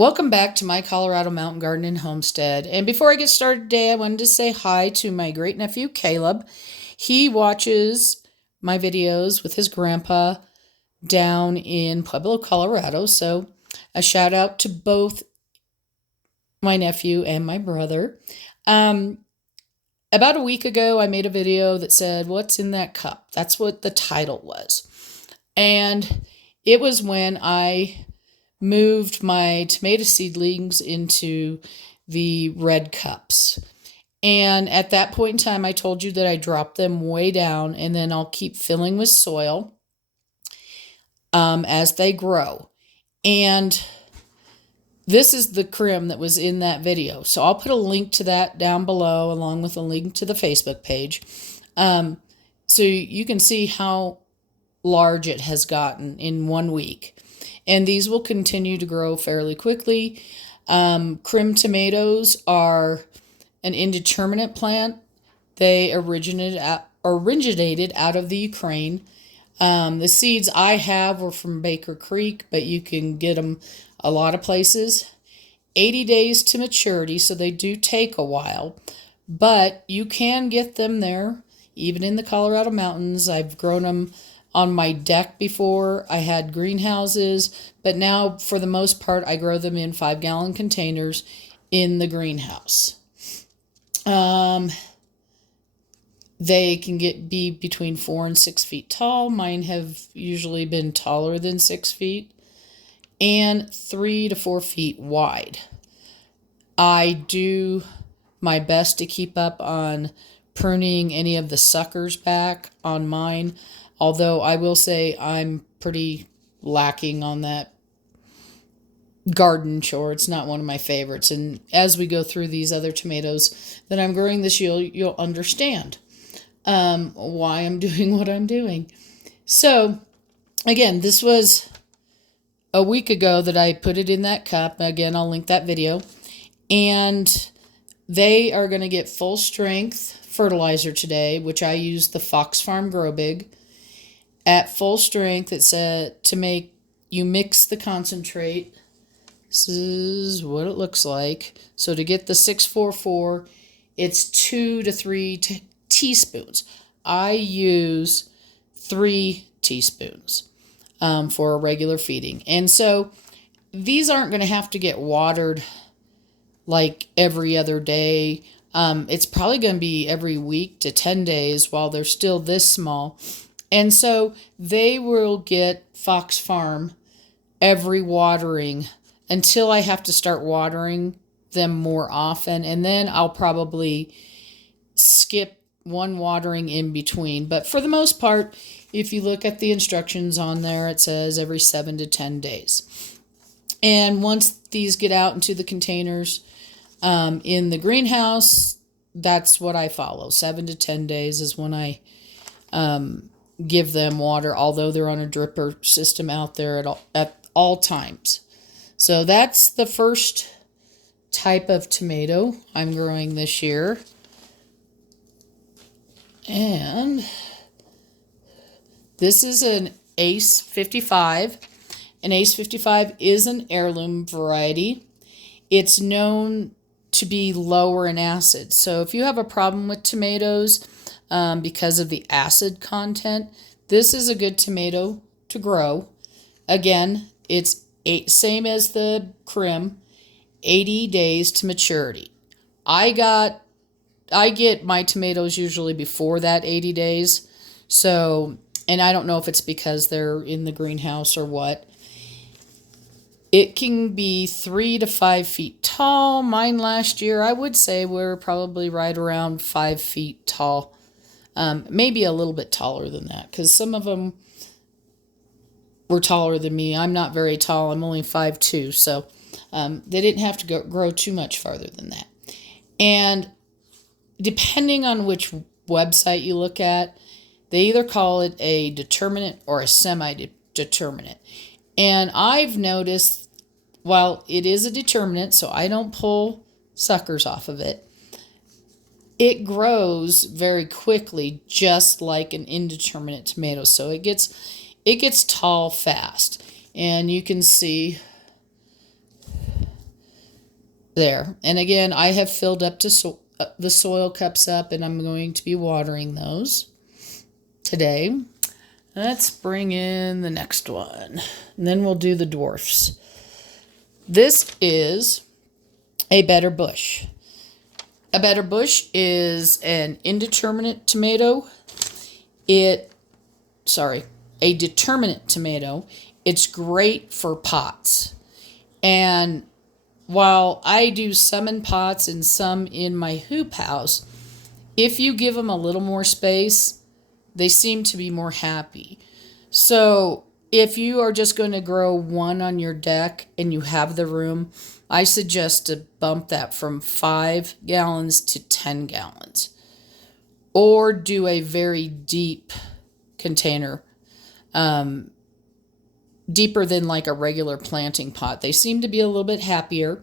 Welcome back to my Colorado Mountain Garden and Homestead. And before I get started today, I wanted to say hi to my great nephew, Caleb. He watches my videos with his grandpa down in Pueblo, Colorado. So a shout out to both my nephew and my brother. About a week ago, I made a video that said, "What's in that cup?" That's what the title was. And it was when I moved my tomato seedlings into the red cups. And at that point in time, I told you that I dropped them way down and then I'll keep filling with soil as they grow. And this is the crim that was in that video. So I'll put a link to that down below along with a link to the Facebook page. So you can see how large it has gotten in 1 week. And these will continue to grow fairly quickly. Crim tomatoes are an indeterminate plant. They originated out of the Ukraine. The seeds I have were from Baker Creek, but you can get them a lot of places. 80 days to maturity, so they do take a while. But you can get them there, even in the Colorado mountains. I've grown them on my deck before. I had greenhouses, but now for the most part I grow them in 5-gallon containers in the greenhouse. They can be between 4 and 6 feet tall. Mine have usually been taller than 6 feet and 3 to 4 feet wide. I do my best to keep up on pruning any of the suckers back on mine. Although I will say I'm pretty lacking on that garden chore. It's not one of my favorites. And as we go through these other tomatoes that I'm growing this year, you'll understand why I'm doing what I'm doing. So, again, this was a week ago that I put it in that cup. Again, I'll link that video. And they are going to get full strength fertilizer today, which I use the Fox Farm Grow Big. At full strength, it said to make you mix the concentrate. This is what it looks like. So to get the 644, it's 2 to 3 teaspoons. I use 3 teaspoons for a regular feeding. And so these aren't going to have to get watered like every other day. It's probably going to be every week to 10 days while they're still this small. And so they will get Fox Farm every watering until I have to start watering them more often. And then I'll probably skip one watering in between. But for the most part, if you look at the instructions on there, it says every 7 to 10 days. And once these get out into the containers in the greenhouse, that's what I follow. 7 to 10 days is when I give them water, although they're on a dripper system out there at all times. So that's the first type of tomato I'm growing this year. And this is an Ace 55. An Ace 55 is an heirloom variety. It's known to be lower in acid. So if you have a problem with tomatoes, because of the acid content, this is a good tomato to grow. Again, it's same as the crim, 80 days to maturity. I get my tomatoes usually before that 80 days. So, and I don't know if it's because they're in the greenhouse or what. It can be 3 to 5 feet tall. Mine last year, I would say we're probably right around 5 feet tall. Maybe a little bit taller than that, because some of them were taller than me. I'm not very tall. I'm only 5'2", so they didn't have to grow too much farther than that. And depending on which website you look at, they either call it a determinate or a semi-determinate. And I've noticed, while it is a determinate, so I don't pull suckers off of it, it grows very quickly, just like an indeterminate tomato. So it gets tall fast. And you can see there. And again, I have filled up to the soil cups up, and I'm going to be watering those today. Let's bring in the next one, and then we'll do the dwarfs. This is a better bush. A better bush is an indeterminate tomato. A determinate tomato. It's great for pots. And while I do some in pots and some in my hoop house, if you give them a little more space, they seem to be more happy. So if you are just going to grow one on your deck and you have the room, I suggest to bump that from 5 gallons to 10 gallons. Or do a very deep container, deeper than like a regular planting pot. They seem to be a little bit happier.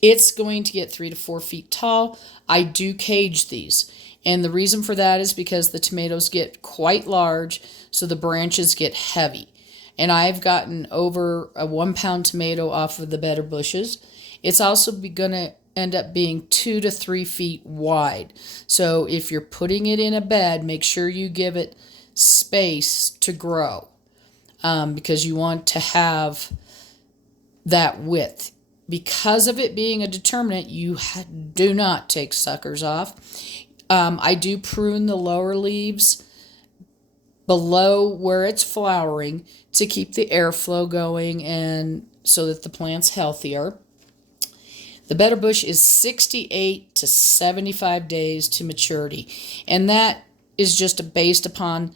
It's going to get 3 to 4 feet tall. I do cage these. And the reason for that is because the tomatoes get quite large, so the branches get heavy. And I've gotten over a 1 pound tomato off of the better bushes. It's also going to end up being 2 to 3 feet wide. So if you're putting it in a bed, make sure you give it space to grow, because you want to have that width. Because of it being a determinate, you do not take suckers off. I do prune the lower leaves below where it's flowering to keep the airflow going and so that the plant's healthier. The better bush is 68 to 75 days to maturity, and that is just based upon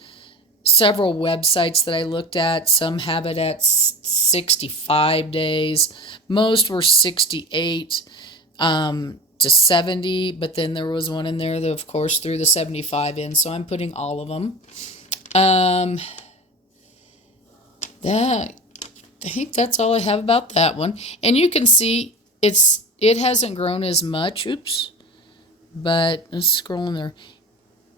several websites that I looked at. Some have it at 65 days. Most were 68 to 70, but then there was one in there that, of course, threw the 75 in, so I'm putting all of them. I think that's all I have about that one. And you can see it hasn't grown as much. Oops. But let's scroll in there.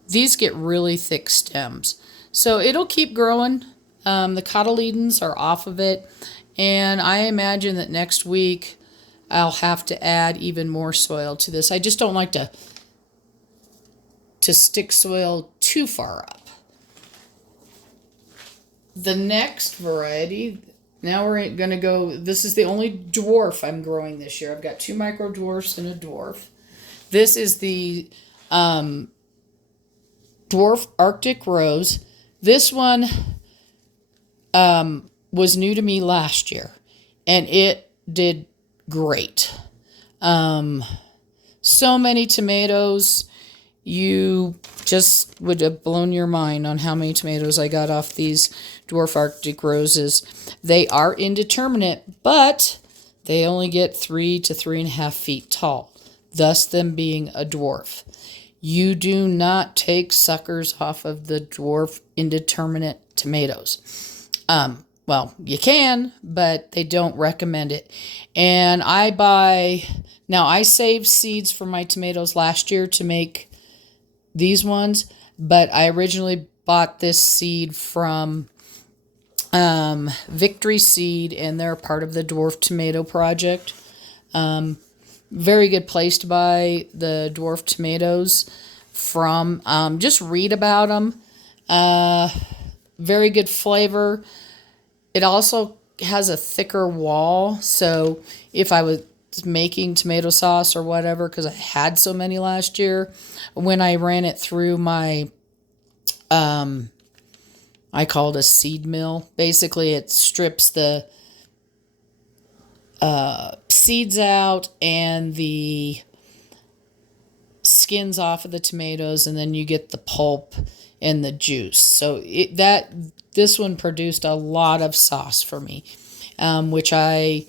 These get really thick stems. So it'll keep growing. The cotyledons are off of it. And I imagine that next week I'll have to add even more soil to this. I just don't like to stick soil too far up. The next variety, now we're going to go, this is the only dwarf I'm growing this year. I've got 2 micro dwarfs and a dwarf. This is the dwarf Arctic Rose. This one was new to me last year, and it did great. So many tomatoes. You just would have blown your mind on how many tomatoes I got off these dwarf Arctic Roses. They are indeterminate, but they only get 3 to 3.5 feet tall, thus them being a dwarf. You do not take suckers off of the dwarf indeterminate tomatoes. Well, you can, but they don't recommend it. And I saved seeds for my tomatoes last year to make these ones, but I originally bought this seed from Victory Seed, and they're part of the Dwarf Tomato Project. Very good place to buy the dwarf tomatoes from. Just read about them. Very good flavor. It also has a thicker wall, so if I was making tomato sauce or whatever, because I had so many last year, when I ran it through my I call it a seed mill. Basically, it strips the seeds out and the skins off of the tomatoes, and then you get the pulp and the juice. So this one produced a lot of sauce for me, which some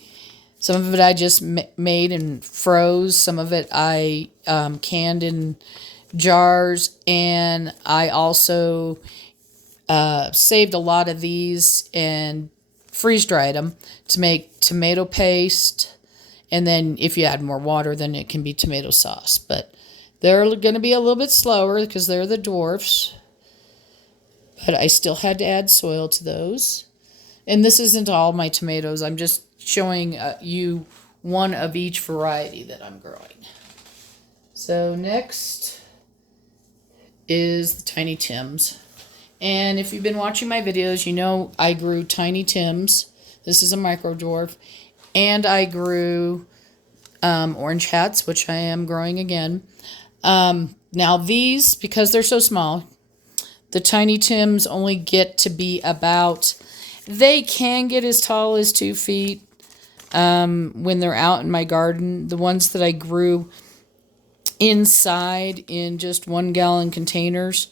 of it I just made and froze. Some of it I canned in jars, and I also saved a lot of these and freeze-dried them to make tomato paste. And then if you add more water, then it can be tomato sauce. But they're going to be a little bit slower because they're the dwarfs. But I still had to add soil to those. And this isn't all my tomatoes. I'm just showing you one of each variety that I'm growing. So next is the Tiny Tims. And if you've been watching my videos, you know I grew Tiny Tims. This is a micro dwarf. And I grew orange hats, which I am growing again. Now these, because they're so small, the Tiny Tims only get to be about, they can get as tall as 2 feet when they're out in my garden. The ones that I grew inside in just 1-gallon containers,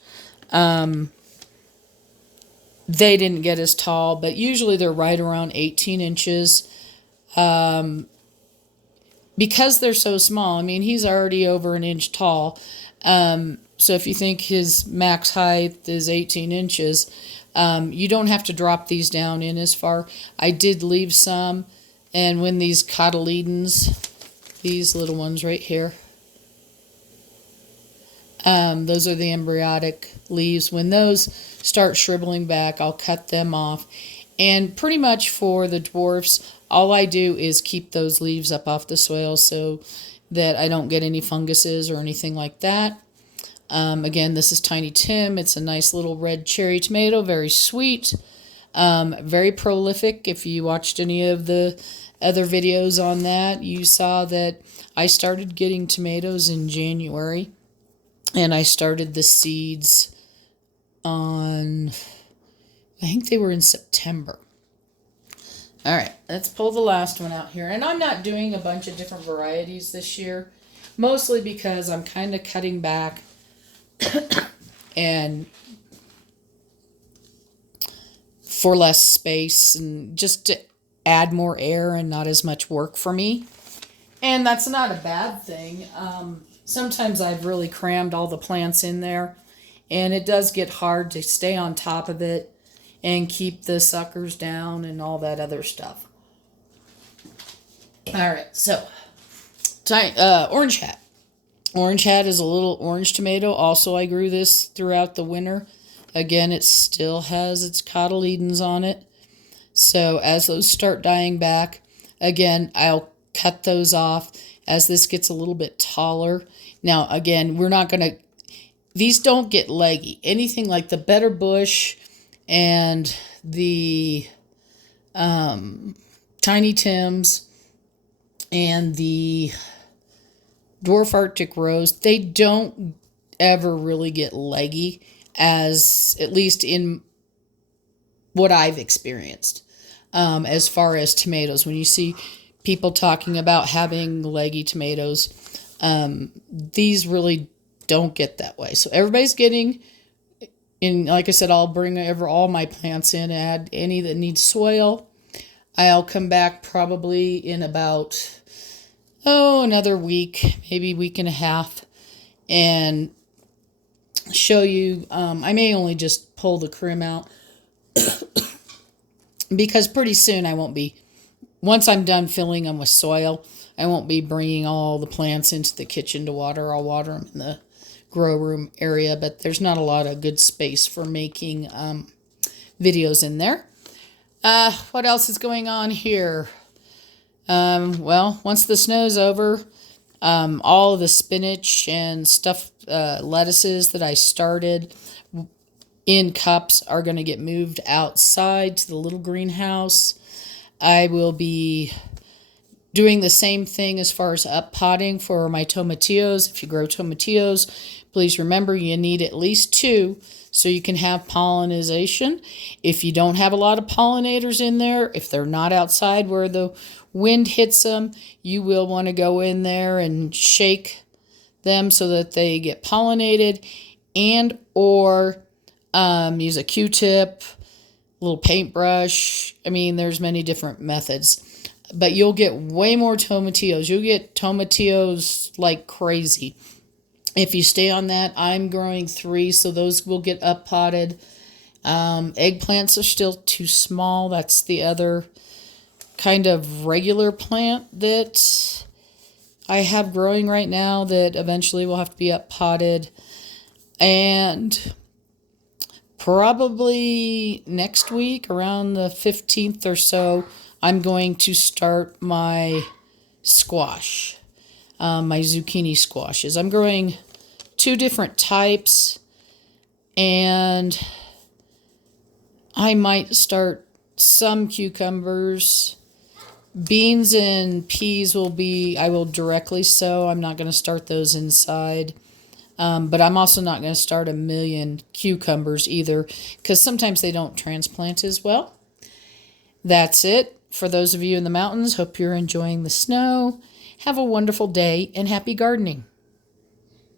they didn't get as tall, but usually they're right around 18 inches. Because they're so small, I mean, he's already over an inch tall. So if you think his max height is 18 inches, you don't have to drop these down in as far. I did leave some, and when these cotyledons, these little ones right here, those are the embryonic leaves. When those start shriveling back, I'll cut them off. And pretty much for the dwarfs, all I do is keep those leaves up off the soil so that I don't get any funguses or anything like that. Again, this is Tiny Tim. It's a nice little red cherry tomato, very sweet, very prolific. If you watched any of the other videos on that, you saw that I started getting tomatoes in January, and I started the seeds on, I think they were in September. All right, let's pull the last one out here. And I'm not doing a bunch of different varieties this year, mostly because I'm kind of cutting back and for less space and just to add more air and not as much work for me. And that's not a bad thing. Sometimes I've really crammed all the plants in there, and it does get hard to stay on top of it and keep the suckers down and all that other stuff. All right, so orange hat. Orange hat is a little orange tomato. Also, I grew this throughout the winter. Again, it still has its cotyledons on it. So as those start dying back, again, I'll cut those off as this gets a little bit taller. Now, again, we're not going to, these don't get leggy. Anything like the Better Bush and the Tiny Tims and the Dwarf Arctic Rose, they don't ever really get leggy, as at least in what I've experienced. As far as tomatoes, when you see people talking about having leggy tomatoes, these really don't get that way. So everybody's getting, and like I said, I'll bring all my plants in, add any that need soil. I'll come back probably in about, another week, maybe week and a half, and show you. I may only just pull the crim out because pretty soon I won't be, once I'm done filling them with soil, I won't be bringing all the plants into the kitchen to water. I'll water them in the grow room area, but there's not a lot of good space for making videos in there. What else is going on here? Well, once the snow's over, all of the spinach and stuff, lettuces that I started in cups are going to get moved outside to the little greenhouse. I will be doing the same thing as far as up potting for my tomatillos. If you grow tomatillos, please remember you need at least 2 so you can have pollination. If you don't have a lot of pollinators in there, if they're not outside where the wind hits them, you will want to go in there and shake them so that they get pollinated, and or use a Q-tip, little paintbrush. I mean, there's many different methods. But you'll get way more tomatillos. You'll get tomatillos like crazy if you stay on that. I'm growing 3, so those will get up potted. Eggplants are still too small. That's the other kind of regular plant that I have growing right now that eventually will have to be up potted. And probably next week, around the 15th or so, I'm going to start my squash, my zucchini squashes. I'm growing 2 different types, and I might start some cucumbers. Beans and peas I will directly sow. I'm not going to start those inside. But I'm also not going to start a million cucumbers either, because sometimes they don't transplant as well. That's it. For those of you in the mountains, hope you're enjoying the snow. Have a wonderful day and happy gardening.